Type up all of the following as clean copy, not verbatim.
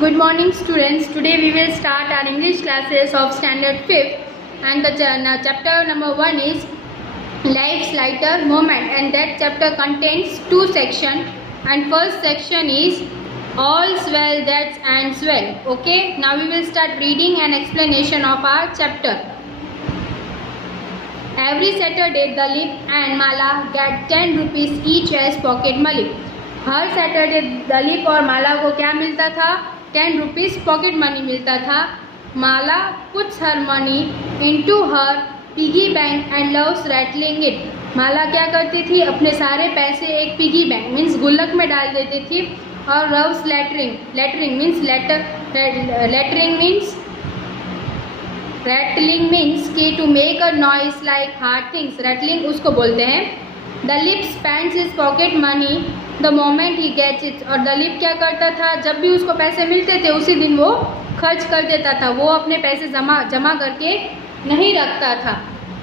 Good morning students. Today we will start our English classes of standard 5th and the chapter number 1 is Life's Lighter Moment, and that chapter contains two sections, and first section is All's Well That Ends Well. Okay, now we will start reading and explanation of our chapter. Every Saturday Dalip and Mala get 10 rupees each as pocket money. Her Saturday Dalip और माला को क्या मिलता था? 10 rupees pocket money मिलता था. Mala puts her money into her piggy bank and loves rattling it. Mala क्या करती थी? अपने सारे पैसे एक पिगी बैंक मीन्स गुल्लक में डाल देती थी और loves lettering. Lettering means lettering means rattling means कि to make a noise like hard things. Rattling उसको बोलते हैं. Dalip spends his pocket money the moment he gets it. और दलीप क्या करता था? जब भी उसको पैसे मिलते थे उसी दिन वो खर्च कर देता था. वो अपने पैसे जमा करके नहीं रखता था.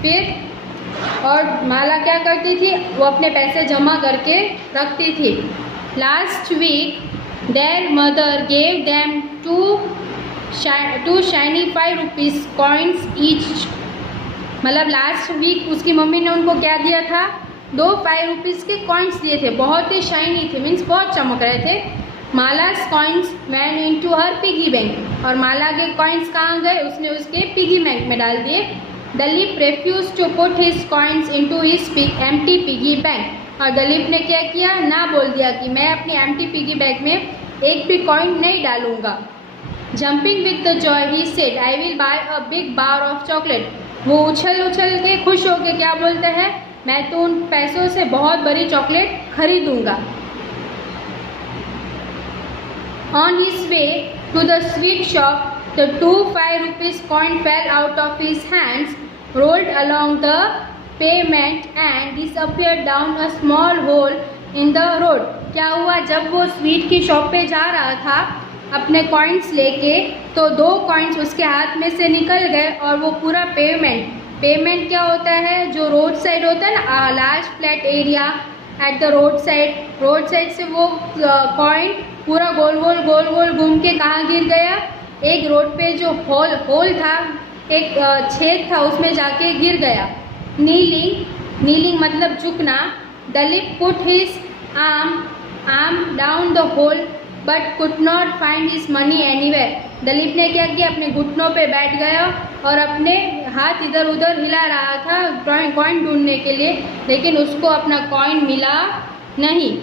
फिर और माला क्या करती थी? वो अपने पैसे जमा करके रखती थी. Last week their mother gave them to Shiny 5 rupees coins each. मतलब लास्ट वीक उसकी मम्मी ने उनको क्या दिया था? 2 5 रुपीज़ के कॉइन्स दिए थे. बहुत ही शाइनी थे मीन्स बहुत चमक रहे थे. Mala's coins went into her piggy bank. और माला के कॉइन्स कहाँ गए? उसने उसके पिगी बैंक में डाल दिए. Dalip refuse to put his coins into his empty piggy bank. और दलीप ने क्या किया? ना बोल दिया कि मैं अपनी एम्प्टी पिगी बैंक में एक भी कॉइन नहीं डालूंगा. Jumping with the joy he said I will buy a big bar of chocolate. वो उछल के खुश होके क्या बोलते हैं? मैं तो उन पैसों से बहुत बड़ी चॉकलेट खरीदूंगा. On his way to the sweet shop the 2 5 rupees coin fell out of his hands, rolled along the pavement and disappeared down a small hole in the road. क्या हुआ? जब वो स्वीट की शॉप पे जा रहा था अपने कॉइन्स लेके तो 2 कॉइन्स उसके हाथ में से निकल गए और वो पूरा पेमेंट क्या होता है? जो रोड साइड होता है ना, large flat area at the road side से वो कॉइन पूरा गोल घूम के कहाँ गिर गया? एक रोड पे जो होल था, एक छेद था, उसमें जाके गिर गया. नीलिंग मतलब झुकना. Dalip put his arm down the hole but could not find his money anywhere. Dalip ने क्या किया? अपने घुटनों पे बैठ गया और अपने हाथ इधर उधर हिला रहा था कॉइन ढूंढने के लिए, लेकिन उसको अपना कॉइन मिला नहीं.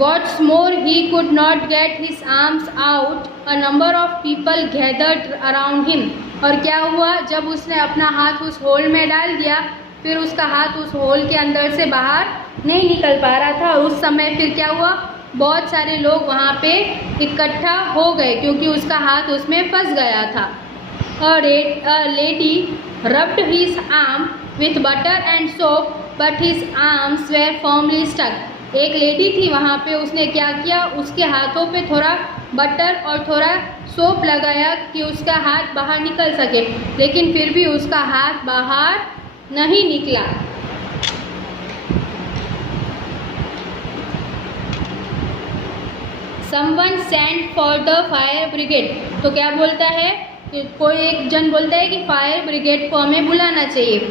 What's more, he could not get his arms out. A number of people gathered around him. और क्या हुआ? जब उसने अपना हाथ उस होल में डाल दिया फिर उसका हाथ उस होल के अंदर से बाहर नहीं निकल पा रहा था. उस समय फिर क्या हुआ? बहुत सारे लोग वहाँ पे इकट्ठा हो गए क्योंकि उसका हाथ उसमें फंस गया था. A lady rubbed his arm with butter and soap, but his arms were firmly stuck. एक लेडी थी वहाँ पे, उसने क्या किया? उसके हाथों पे थोड़ा बटर और थोड़ा सोप लगाया कि उसका हाथ बाहर निकल सके, लेकिन फिर भी उसका हाथ बाहर नहीं निकला. Someone sent for the fire brigade. तो क्या बोलता है? कोई एक जन बोलता है कि फायर ब्रिगेड को हमें बुलाना चाहिए.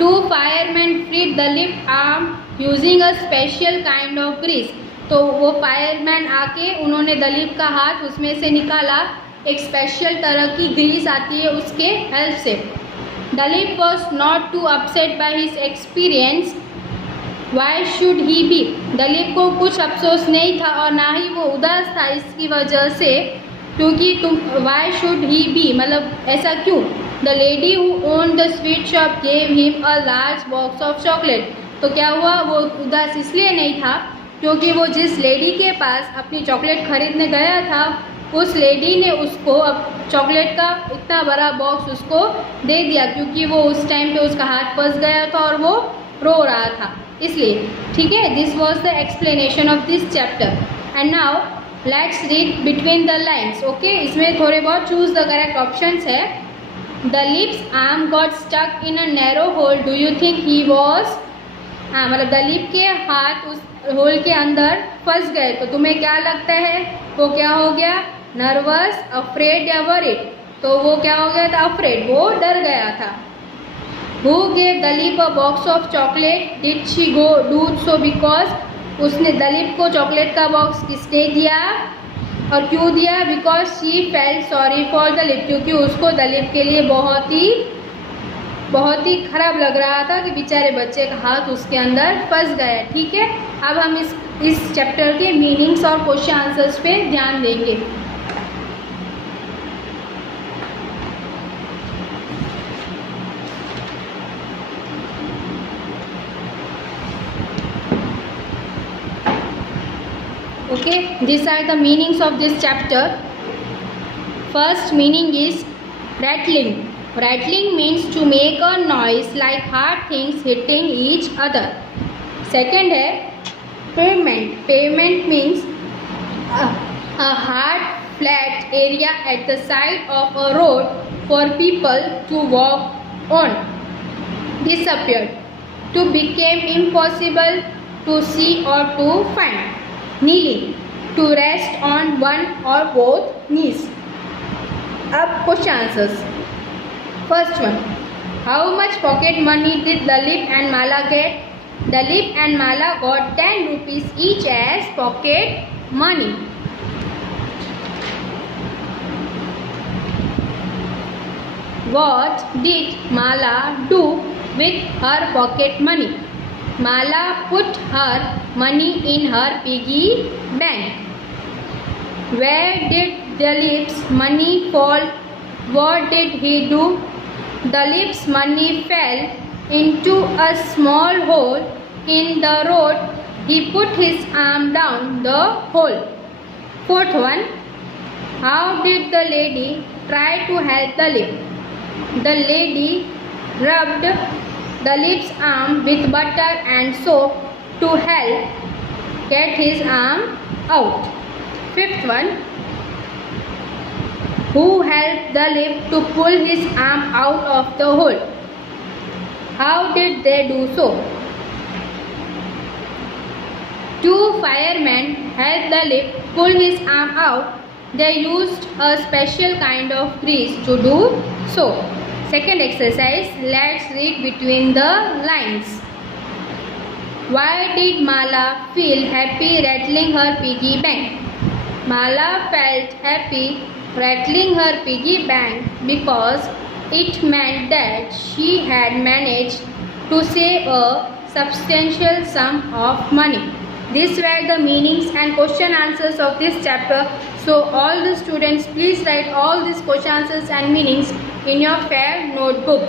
2 firemen freed Dalip arm using a special kind of grease. तो वो फायरमैन आके उन्होंने दलीप का हाथ उसमें से निकाला. एक स्पेशल तरह की ग्रीस आती है उसके हेल्प से. Dalip was not too upset by his experience. Why should he be? Dalip को कुछ अफसोस नहीं था और ना ही वो उदास था इसकी वजह से, क्योंकि why should he be मतलब ऐसा क्यों? The lady who owned the sweet shop gave him a large box of chocolate. तो क्या हुआ? वो उदास इसलिए नहीं था क्योंकि वो जिस लेडी के पास अपनी चॉकलेट खरीदने गया था उस लेडी ने उसको अब चॉकलेट का इतना बड़ा बॉक्स उसको दे दिया, क्योंकि वो उस टाइम पे उसका हाथ फंस गया था और वो रो रहा था इसलिए. ठीक है, this was the explanation of this chapter. And now let's read between the lines. Okay, इसमें थोड़े बहुत चूज द करेक्ट ऑप्शंस है. Dalip's arm got stuck in a narrow hole. Do you think he was? मतलब दलीप के हाथ उस whole के अंदर फंस गए, तो तुम्हें क्या लगता है वो क्या हो गया? nervous, afraid या worried? तो वो क्या हो गया था? afraid, वो डर गया था. Who gave Dalip a box of chocolate? Did she go do so because? उसने दलीप को चॉकलेट का बॉक्स किसने दिया और क्यों दिया? Because she felt sorry for Dalip, क्योंकि उसको दलीप के लिए बहुत ही खराब लग रहा था कि बेचारे बच्चे का हाथ उसके अंदर फंस गया. ठीक है, अब हम इस चैप्टर के मीनिंग्स और क्वेश्चन आंसर्स पे ध्यान देंगे. Okay, these are the meanings of this chapter. First meaning is rattling. Rattling means to make a noise like hard things hitting each other. Second है pavement. Pavement means a hard flat area at the side of a road for people to walk on. Disappeared. To became impossible to see or to find. Kneeling. To rest on one or both knees. अब question answers. First one. How much pocket money did Dalip and Mala get? Dalip and Mala got 10 rupees each as pocket money. What did Mala do with her pocket money? Mala put her money in her piggy bank. Where did Dalip's money fall? What did he do? Dalip's money fell into a small hole in the road. He put his arm down the hole. Fourth one. How did the lady try to help Dalip? The lady rubbed Dalip's arm with butter and soap to help get his arm out. Fifth one. Who helped Dalip to pull his arm out of the hole? How did they do so? Two firemen helped Dalip pull his arm out. They used a special kind of grease to do so. Second exercise, let's read between the lines. Why did Mala feel happy rattling her piggy bank? Mala felt happy rattling her piggy bank because it meant that she had managed to save a substantial sum of money. These were the meanings and question answers of this chapter. So all the students, please write all these question answers and meanings in your fair notebook.